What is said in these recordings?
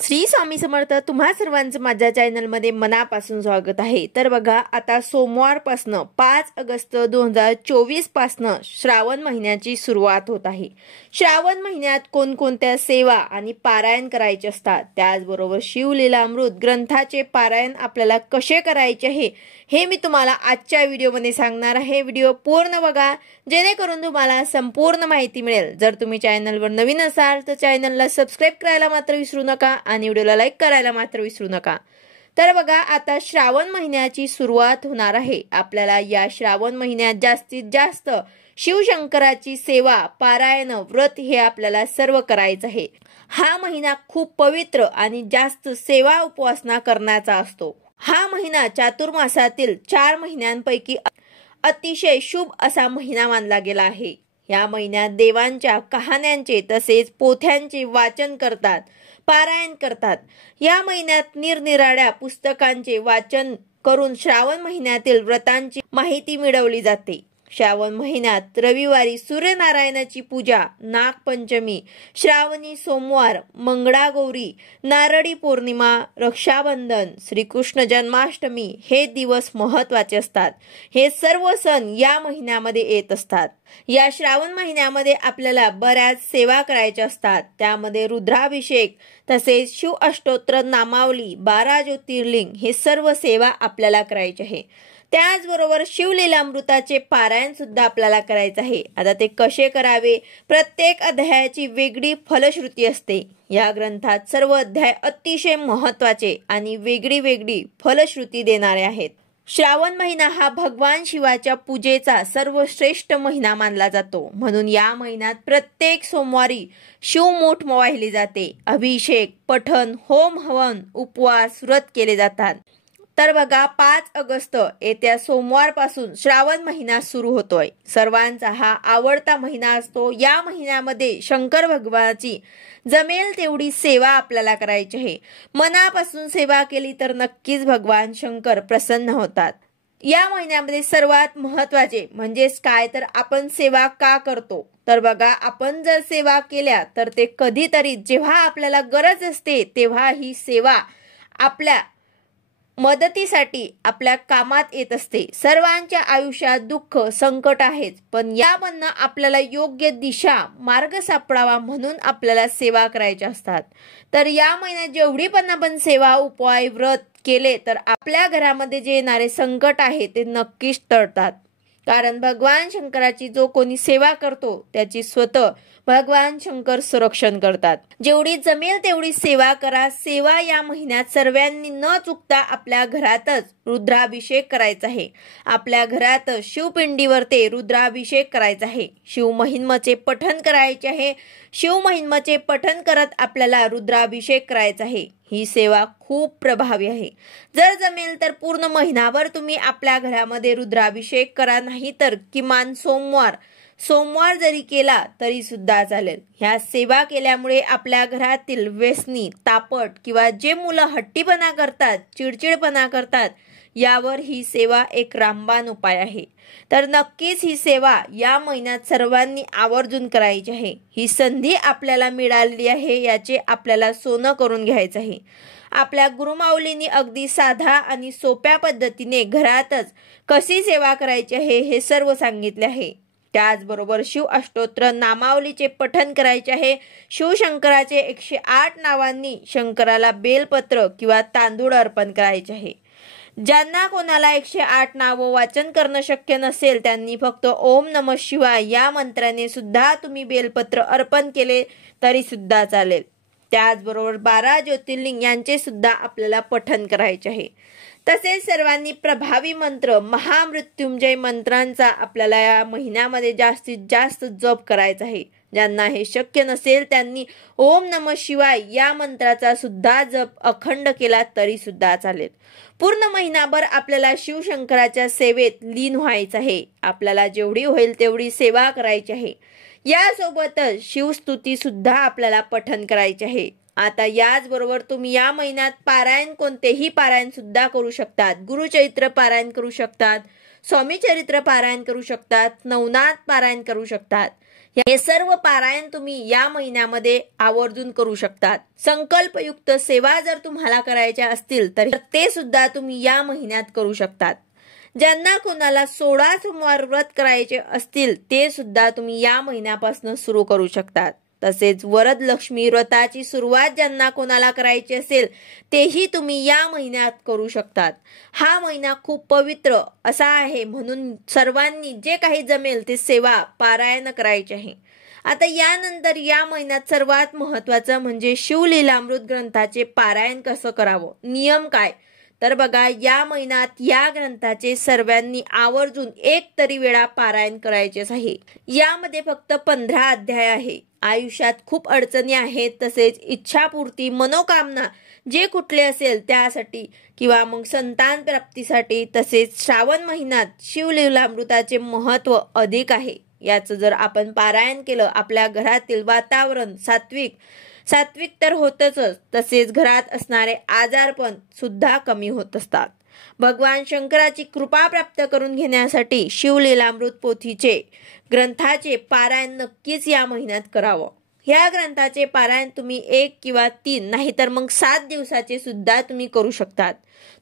श्री स्वामी समर्थ. तुम्हा सर्वांचं माझ्या चॅनलमध्ये मनापासून स्वागत आहे. तर बघा, आता सोमवारपासनं 5 ऑगस्ट 2024 पासनं श्रावण महिन्याची सुरुवात होत आहे. श्रावण महिन्यात कोणकोणत्या सेवा आणि पारायण करायचे असतात, त्याचबरोबर शिवलीलामृत ग्रंथाचे पारायण आपल्याला कसे करायचे आहे हे मी तुम्हाला आजच्या व्हिडिओमध्ये सांगणार आहे. व्हिडिओ पूर्ण बघा जेणेकरून तुम्हाला संपूर्ण माहिती मिळेल. जर तुम्ही चॅनलवर नवीन असाल तर चॅनलला सबस्क्राईब करायला मात्र विसरू नका आणि व्हिडिओला लाईक करायला मात्र विसरू नका. तर बघा, आता श्रावण महिन्याची सुरुवात होणार आहे. आपल्याला या श्रावण महिन्यात जास्तीत जास्त शिवशंकराची सेवा, पारायण, व्रत हे आपल्याला सर्व करायचं आहे. हा महिना खूप पवित्र आणि जास्त सेवा उपवासना करण्याचा असतो. हा महिना चातुर्मासातील 4 महिन्यांपैकी अतिशय शुभ असा महिना मानला गेला आहे. या महिन्यात देवांच्या कहाण्यांचे तसेच पोथ्यांचे वाचन करतात, पारायण करतात. या महिन्यात निरनिराळ्या पुस्तकांचे वाचन करून श्रावण महिन्यातील व्रतांची माहिती मिळवली जाते. श्रावण महिन्यात रविवारी सूर्यनारायणाची पूजा, नागपंचमी, श्रावणी सोमवार, मंगळागौरी, नारळी पौर्णिमा, रक्षाबंधन, श्रीकृष्ण जन्माष्टमी हे दिवस महत्त्वाचे असतात. हे सर्व सण या महिन्यामध्ये येत असतात. या श्रावण महिन्यामध्ये आपल्याला बऱ्याच सेवा करायच्या असतात. त्यामध्ये रुद्राभिषेक तसेच शिव अष्टोत्तर, नामावली, 12 ज्योतिर्लिंग हे सर्व सेवा आपल्याला करायची आहे. त्याचबरोबर शिवलीलामृताचे पारायण सुद्धा आपल्याला करायचं आहे. आता ते कसे करावे, प्रत्येक अध्यायाची वेगळी फलश्रुती असते. या ग्रंथात सर्व अध्याय अतिशय महत्त्वाचे आणि वेगळी वेगळी फलश्रुती देणारे आहेत. श्रावण महिना हा भगवान शिवाच्या पूजेचा सर्वश्रेष्ठ महिना मानला जातो. म्हणून या महिन्यात प्रत्येक सोमवारी शिवमूठ वाहिली जाते. अभिषेक, पठण, होम हवन, उपवास, व्रत केले जातात. तर बघा, 5 ऑगस्ट येत्या सोमवारपासून श्रावण महिना सुरू होतोय. सर्वांचा हा आवडता महिना असतो. या महिन्यामध्ये शंकर भगवानाची जमेल तेवढी सेवा आपल्याला करायची आहे. मनापासून सेवा केली तर नक्कीच भगवान शंकर प्रसन्न होतात. या महिन्यामध्ये सर्वात महत्त्वाचे म्हणजेच काय, तर आपण सेवा का करतो. तर बघा, आपण जर सेवा केल्या तर ते कधीतरी जेव्हा आपल्याला गरज असते तेव्हा ही सेवा आपल्या मदतीसाठी आपल्या कामात येत असते. सर्वांच्या आयुष्यात दुःख, संकट आहेच, पण यामधनं आपल्याला योग्य दिशा, मार्ग सापडावा म्हणून आपल्याला सेवा करायच्या असतात. तर या महिन्यात जेवढी पण आपण सेवा, उपाय, व्रत केले तर आपल्या घरामध्ये जे येणारे संकट आहे ते नक्कीच टळतात. कारण भगवान शंकराची जो कोणी सेवा करतो त्याची स्वतः भगवान शंकर संरक्षण करतात. जेवढी जमेल तेवढी सेवा करा. सेवा या महिन्यात सर्वांनी न चुकता आपल्या घरातच रुद्राभिषेक करायचा आहे. आपल्या घरातच शिवपिंडीवर ते रुद्राभिषेक करायचा आहे. शिवमहिम्नचे पठण करायचे आहे. शिवमहिम्नचे पठण करत आपल्याला रुद्राभिषेक करायचा आहे. ही सेवा खूप प्रभावी आहे. जर जमेल तर पूर्ण महिनाभर तुम्ही आपल्या घरामध्ये रुद्राभिषेक करा, नाही तर किमान सोमवार जरी केला तरी सुद्धा चालेल. ह्या सेवा केल्यामुळे आपल्या घरातील व्यसनी, तापट किंवा जे मुलं हट्टीपणा करतात, चिडचिडपणा करतात, यावर ही सेवा एक रामबाण उपाय आहे. तर नक्कीच ही सेवा या महिन्यात सर्वांनी आवर्जून करायची आहे. ही संधी आपल्याला मिळालेली आहे, याचे आपल्याला सोनं करून घ्यायचं आहे. आपल्या गुरुमाऊलींनी अगदी साधा आणि सोप्या पद्धतीने घरातच कशी सेवा करायची आहे हे सर्व सांगितले आहे. त्याचबरोबर शिव अष्टोत्तर, नामावलीचे पठण करायचे आहे. शिवशंकराचे 108 नावांनी शंकराला बेलपत्र किंवा तांदूळ अर्पण करायचे आहे. ज्यांना कोणाला 108 नावं वाचन करणं शक्य नसेल त्यांनी फक्त ओम नमः शिवाय या मंत्राने सुद्धा तुम्ही बेलपत्र अर्पण केले तरी सुद्धा चालेल. त्याचबरोबर 12 ज्योतिर्लिंग यांचे सुद्धा आपल्याला पठण करायचे आहे. तसेच सर्वांनी प्रभावी मंत्र, महामृत्युंजय मंत्रांचा आपल्याला या महिन्यामध्ये जास्तीत जास्त जप करायचा आहे. ज्यांना हे शक्य नसेल त्यांनी ओम नमः शिवाय या मंत्राचा सुद्धा जप अखंड केला तरी सुद्धा चालेल. पूर्ण महिनाभर आपल्याला शिवशंकराच्या सेवेत लीन व्हायचं आहे. आपल्याला जेवढी होईल तेवढी सेवा करायची आहे. यासोबतच शिवस्तुती सुद्धा आपल्याला पठण करायचे आहे. आता याचबरोबर तुम्ही या महिन्यात पारायण, कोणतेही पारायण सुद्धा करू शकतात. गुरुचरित्र पारायण करू शकतात, स्वामी चरित्र पारायण करू शकतात, नवनाथ पारायण करू शकतात. हे सर्व पारायण तुम्ही या महिन्यामध्ये आवर्जून करू शकतात। संकल्पयुक्त सेवा जर तुम्हाला करायच्या असतील तर ते सुद्धा तुम्ही या महिन्यात करू शकतात। ज्यांना कोणाला 16 सोमवार व्रत करायचे असतील ते सुद्धा तुम्ही या महिन्यापासून सुरू करू शकतात। तसेच वरदलक्ष्मी व्रताची सुरुवात ज्यांना कोणाला करायची असेल तेही तुम्ही या महिन्यात करू शकतात। हा महिना खूप पवित्र असा आहे, म्हणून सर्वांनी जे काही जमेल ते सेवा पारायण करायचे आहे। आता यानंतर या महिन्यात सर्वात महत्त्वाचं म्हणजे शिवलीलामृत ग्रंथाचे पारायण कसं करावं, नियम काय। तर बघा, या महिन्यात या ग्रंथाचे सर्वांनी आवर्जून एक तरी वेळा पारायण करायचेच आहे। यामध्ये फक्त 15 अध्याय आहे। आयुष्यात खूप अडचणी आहेत, तसेच इच्छापूर्ती, मनोकामना जे कुठले असेल त्यासाठी किंवा मग संतान प्राप्तीसाठी, तसेच श्रावण महिन्यात शिवलीलामृताचे महत्त्व अधिक आहे। याचं जर आपण पारायण केलं आपल्या घरातील वातावरण सात्विक तर होतच, तसेच घरात असणारे आजारपण सुद्धा कमी होत असतात। भगवान शंकराची कृपा प्राप्त करून घेण्यासाठी शिवलीलामृत पोथीचे ग्रंथाचे पारायण नक्कीच या महिन्यात करावं। या ग्रंथाचे पारायण तुम्ही 1 किंवा 3 नाहीतर मग 7 दिवसाचे सुद्धा तुम्ही करू शकतात।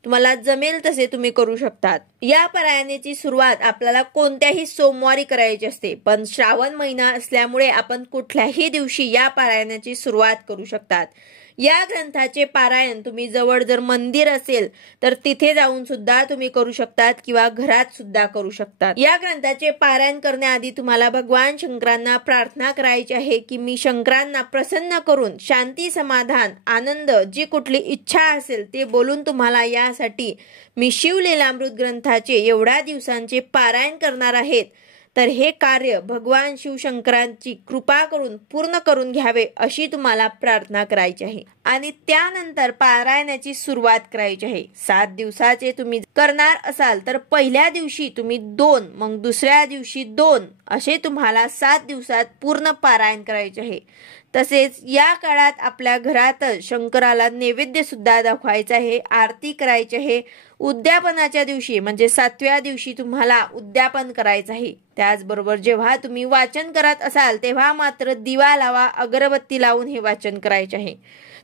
तुम्हाला जमेल तसे तुम्ही करू शकतात। या पारायणाची सुरुवात आपल्याला कोणत्याही सोमवारी करायची असते, पण श्रावण महिना असल्यामुळे आपण कुठल्याही दिवशी या पारायणाची सुरुवात करू शकतात। या ग्रंथाचे पारायण तुम्ही जवळ जर मंदिर असेल तर तिथे जाऊन सुद्धा तुम्ही करू शकतात किंवा घरात सुद्धा करू शकतात। या ग्रंथाचे पारायण करण्याआधी तुम्हाला भगवान शंकरांना प्रार्थना करायची आहे की मी शंकरांना प्रसन्न करून शांती, समाधान, आनंद जी कुठली इच्छा असेल ते बोलून तुम्हाला यासाठी मी शिवलीलामृत ग्रंथाचे एवढ्या दिवसांचे पारायण करणार आहेत, तर हे कार्य भगवान शिवशंकरांची कृपा करून पूर्ण करून घ्यावे अशी तुम्हाला प्रार्थना करायची आहे। आणि त्यानंतर पारायणाची सुरुवात करायची आहे। 7 दिवसाचे तुम्ही करणार असाल तर पहिल्या दिवशी तुम्ही 2, मग दुसऱ्या दिवशी 2 असे तुम्हाला 7 दिवसात पूर्ण पारायण करायचे आहे। तसेच या काळात आपल्या घरातच शंकराला नैवेद्य सुद्धा दाखवायचा आहे, आरती करायची आहे। उद्यापनाच्या दिवशी म्हणजे 7व्या दिवशी तुम्हाला उद्यापन करायचं आहे। त्याचबरोबर जेव्हा तुम्ही वाचन करत असाल तेव्हा मात्र दिवा लावा, अगरबत्ती लावून हे वाचन करायचे आहे।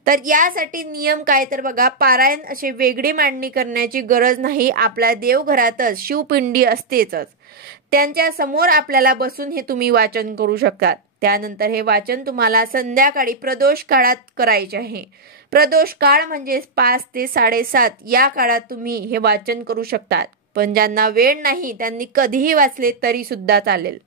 तर यासाठी नियम काय तर बघा, पारायण असे वेगळी मांडणी करण्याची गरज नाही। आपल्या देवघरातच शिवपिंडी असतेच, त्यांच्या समोर आपल्याला बसून हे तुम्ही वाचन करू शकतात। त्यानंतर हे वाचन तुम्हाला संध्याकाळी प्रदोष काळात करायचे आहे। प्रदोष काळ म्हणजे 5 ते 7:30 या काळात तुम्ही हे वाचन करू शकतात, पण ज्यांना वेळ नाही त्यांनी कधीही वाचले तरी सुद्धा चालेल।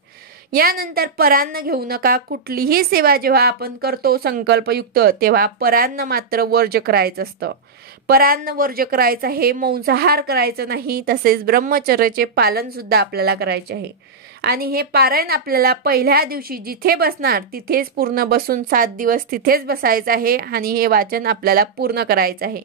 यानंतर परान्न घेऊ नका। कुठलीही सेवा जेव्हा आपण करतो संकल्पयुक्त तेव्हा परान्न मात्र वर्ज्य करायचं असतं। परान्न वर्ज्य करायचं हे मांसाहार करायचं नाही, तसेच ब्रह्मचर्याचे पालन सुद्धा आपल्याला करायचे आहे। आणि हे पारायण आपल्याला पहिल्या दिवशी जिथे बसणार तिथेच पूर्ण बसून 7 दिवस तिथेच बसायचं आहे आणि हे वाचन आपल्याला पूर्ण करायचं आहे।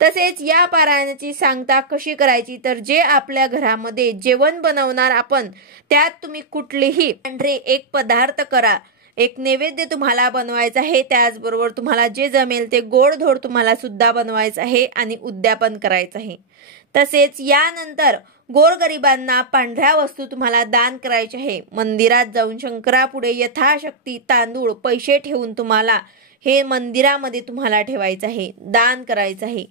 तसेच या पारायणाची सांगता कशी करायची तर जे आपल्या घरामध्ये जेवण बनवणार आपण त्यात तुम्ही कुठलेही पांढरे एक पदार्थ करा, एक नैवेद्य तुम्हाला बनवायचा आहे। त्याचबरोबर तुम्हाला जे जमेल ते गोडधोड तुम्हाला सुद्धा बनवायचं आहे आणि उद्यापन करायचं आहे। तसेच यानंतर गोरगरिबांना पांढऱ्या वस्तू तुम्हाला दान करायचे आहे। मंदिरात जाऊन शंकरापुढे यथाशक्ती तांदूळ, पैसे ठेवून तुम्हाला हे मंदिरामध्ये तुम्हाला ठेवायचं आहे, दान करायचं आहे।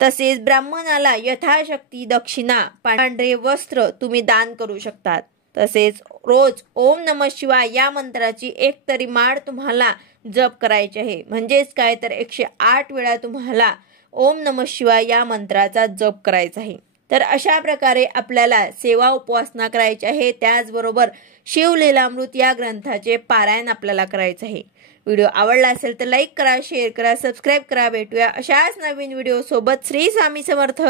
तसेच ब्राह्मणाला यथाशक्ती दक्षिणा, पांढरे वस्त्र तुम्ही दान करू शकतात। तसेच रोज ओम नमः शिवाय या मंत्राची एक तरी माळ तुम्हाला जप करायची आहे। म्हणजेच काय तर 108 वेळा तुम्हाला ओम नमः शिवाय या मंत्राचा जप करायचा आहे। तर अशा प्रकारे आपल्याला सेवा उपासना करायची आहे। त्याचबरोबर शिवलीलामृत या ग्रंथाचे पारायण आपल्याला करायचे आहे। व्हिडिओ आवडला असेल तर लाईक करा, शेअर करा, सबस्क्राईब करा। भेटूया अशाच नवीन व्हिडिओ सोबत। श्री स्वामी समर्थ।